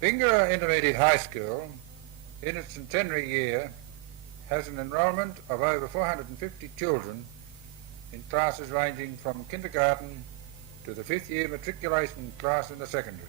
Bingara Intermediate High School, in its centenary year, has an enrolment of over 450 children in classes ranging from kindergarten to the 5th year matriculation class in the secondary.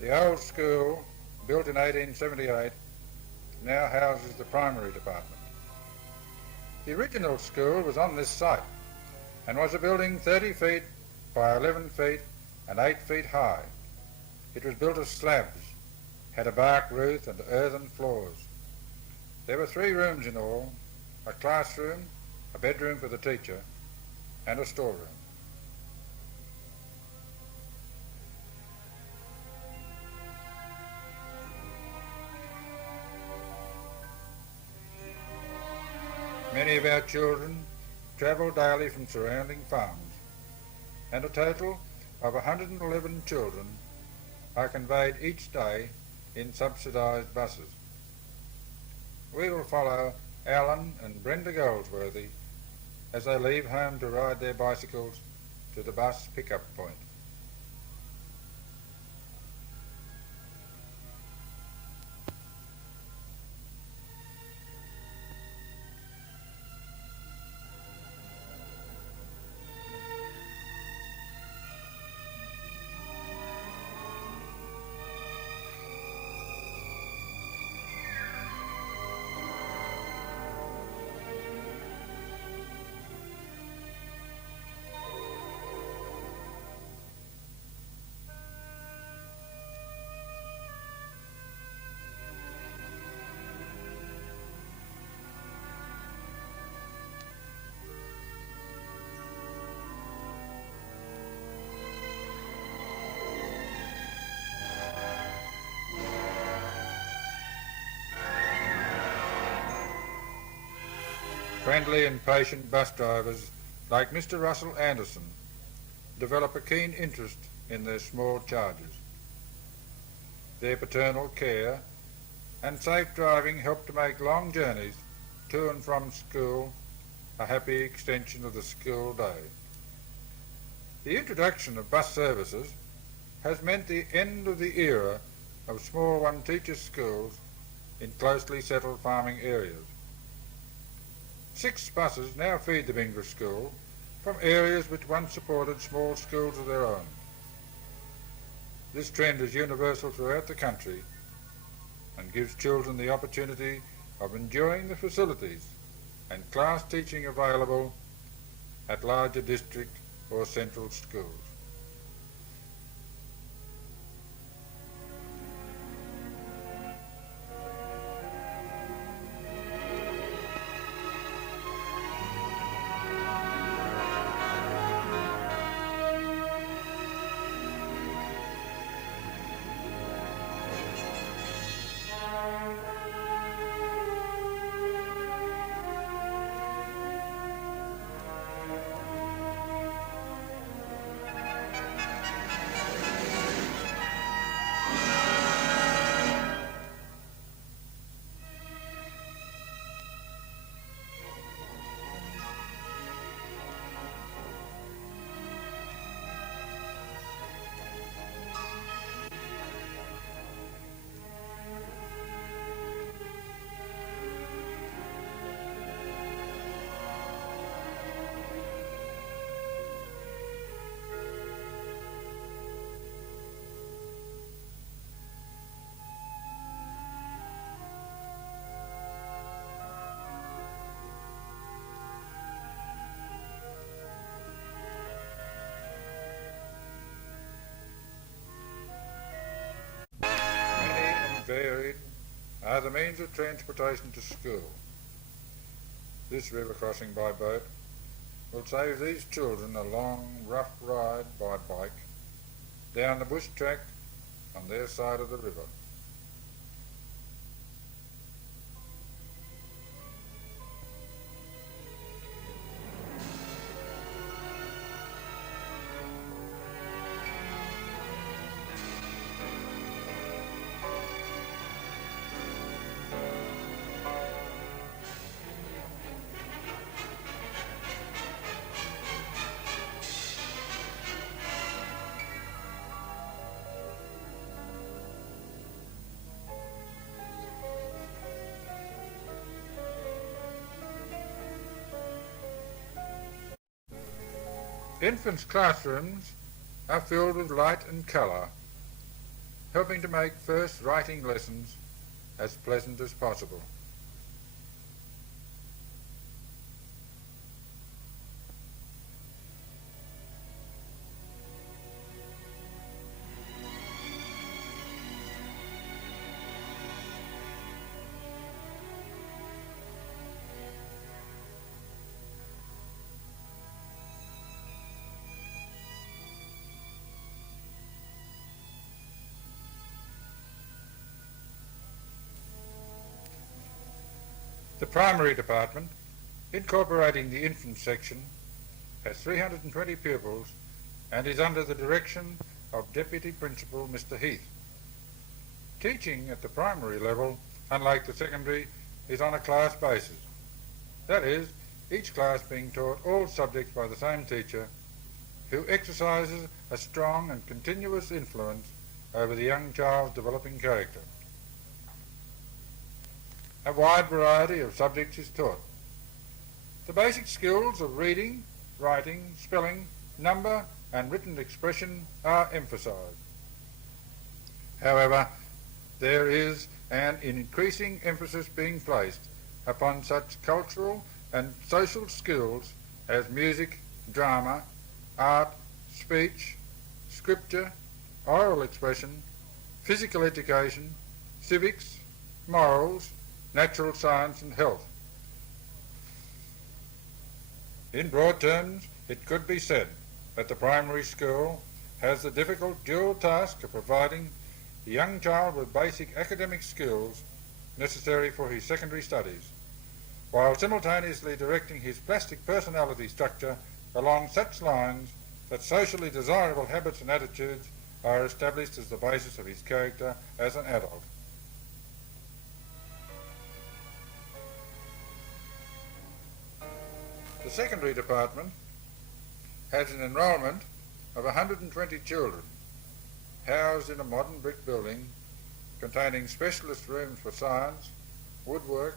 The old school, built in 1878, now houses the primary department. The original school was on this site and was a building 30 feet by 11 feet and 8 feet high. It was built of slabs, had a bark roof and earthen floors. There were 3 rooms in all: a classroom, a bedroom for the teacher, and a storeroom. Many of our children travel daily from surrounding farms, and a total of 111 children are conveyed each day in subsidised buses. We will follow Alan and Brenda Goldsworthy as they leave home to ride their bicycles to the bus pickup point. Friendly and patient bus drivers like Mr. Russell Anderson develop a keen interest in their small charges. Their paternal care and safe driving help to make long journeys to and from school a happy extension of the school day. The introduction of bus services has meant the end of the era of small one-teacher schools in closely settled farming areas. 6 buses now feed the Bingara school from areas which once supported small schools of their own. This trend is universal throughout the country and gives children the opportunity of enjoying the facilities and class teaching available at larger district or central schools. Varied are the means of transportation to school. This river crossing by boat will save these children a long, rough ride by bike down the bush track on their side of the river. Infants' classrooms are filled with light and colour, helping to make first writing lessons as pleasant as possible. The primary department, incorporating the infant section, has 320 pupils and is under the direction of Deputy Principal Mr. Heath. Teaching at the primary level, unlike the secondary, is on a class basis. That is, each class being taught all subjects by the same teacher, who exercises a strong and continuous influence over the young child's developing character. A wide variety of subjects is taught. The basic skills of reading, writing, spelling, number and written expression are emphasised. However, there is an increasing emphasis being placed upon such cultural and social skills as music, drama, art, speech, scripture, oral expression, physical education, civics, morals, natural science and health. In broad terms, it could be said that the primary school has the difficult dual task of providing the young child with basic academic skills necessary for his secondary studies, while simultaneously directing his plastic personality structure along such lines that socially desirable habits and attitudes are established as the basis of his character as an adult. The secondary department has an enrolment of 120 children housed in a modern brick building containing specialist rooms for science, woodwork,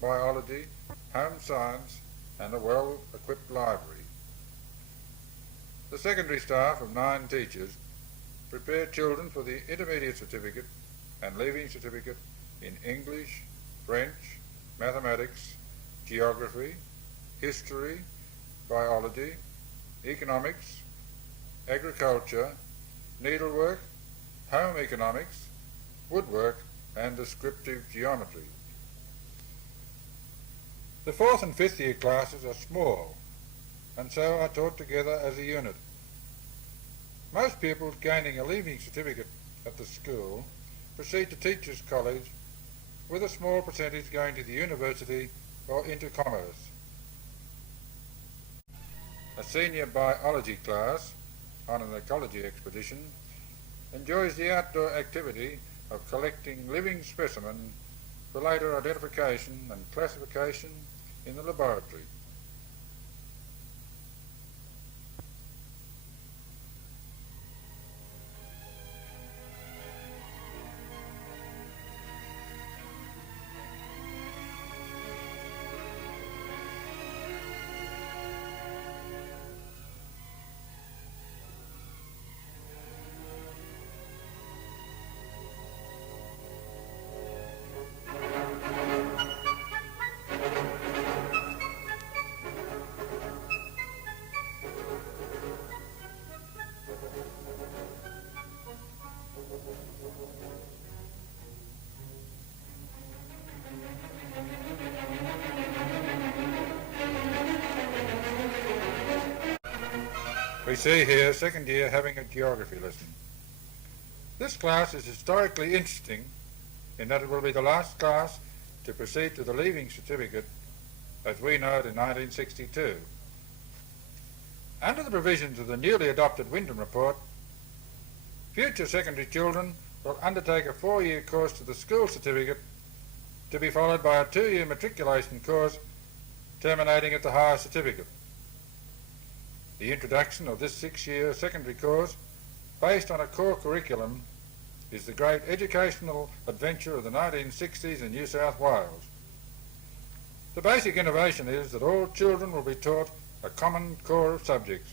biology, home science and a well-equipped library. The secondary staff of 9 teachers prepare children for the intermediate certificate and leaving certificate in English, French, mathematics, geography, history, biology, economics, agriculture, needlework, home economics, woodwork and descriptive geometry. The 4th and 5th year classes are small and so are taught together as a unit. Most pupils gaining a leaving certificate at the school proceed to Teachers' College, with a small percentage going to the university or into commerce. A senior biology class on an ecology expedition enjoys the outdoor activity of collecting living specimens for later identification and classification in the laboratory. We see here second year having a geography lesson. This class is historically interesting in that it will be the last class to proceed to the leaving certificate as we know it in 1962. Under the provisions of the newly adopted Wyndham Report, future secondary children will undertake a 4-year course to the school certificate to be followed by a 2-year matriculation course terminating at the higher certificate. The introduction of this 6-year secondary course based on a core curriculum is the great educational adventure of the 1960s in New South Wales. The basic innovation is that all children will be taught a common core of subjects: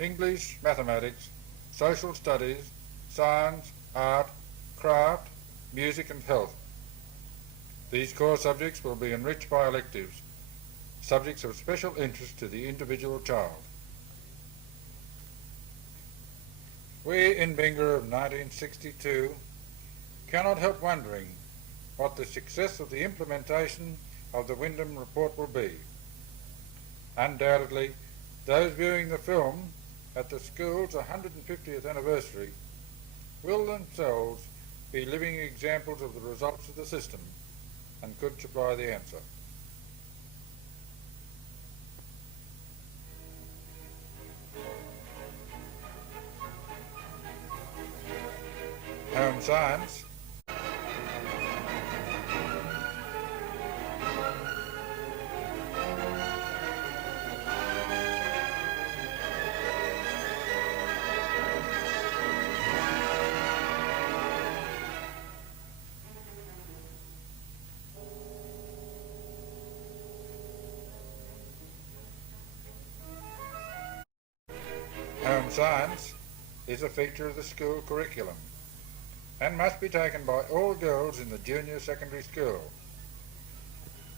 English, mathematics, social studies, science, art, craft, music and health. These core subjects will be enriched by electives, subjects of special interest to the individual child. We in Bingara of 1962 cannot help wondering what the success of the implementation of the Wyndham Report will be. Undoubtedly, those viewing the film at the school's 150th anniversary will themselves be living examples of the results of the system and could supply the answer. Home science. Home science is a feature of the school curriculum and must be taken by all girls in the junior secondary school.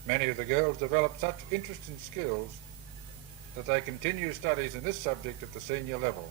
Many of the girls develop such interest in skills that they continue studies in this subject at the senior level.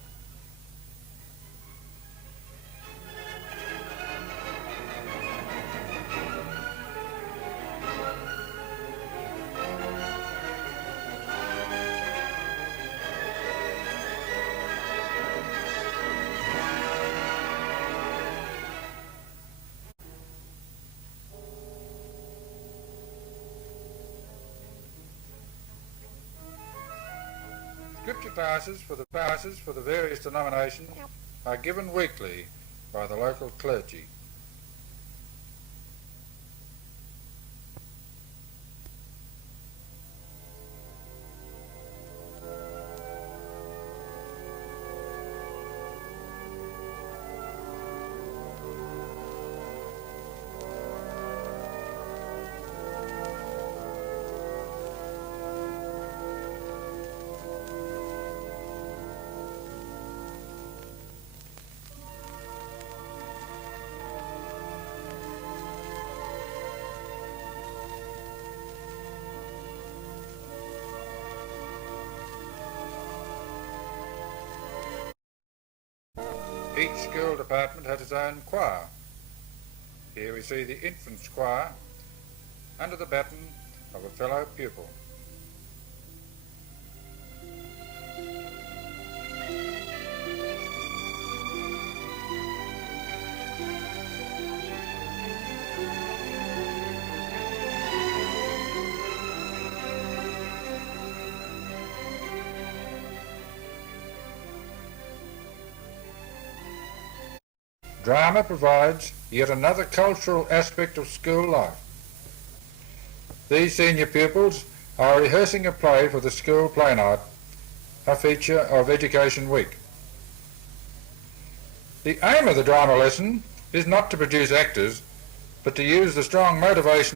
Scripture classes for the various denominations are given weekly by the local clergy. Each school department has its own choir. Here we see the infants choir under the baton of a fellow pupil. Drama provides yet another cultural aspect of school life. These senior pupils are rehearsing a play for the school play night, a feature of Education Week. The aim of the drama lesson is not to produce actors, but to use the strong motivation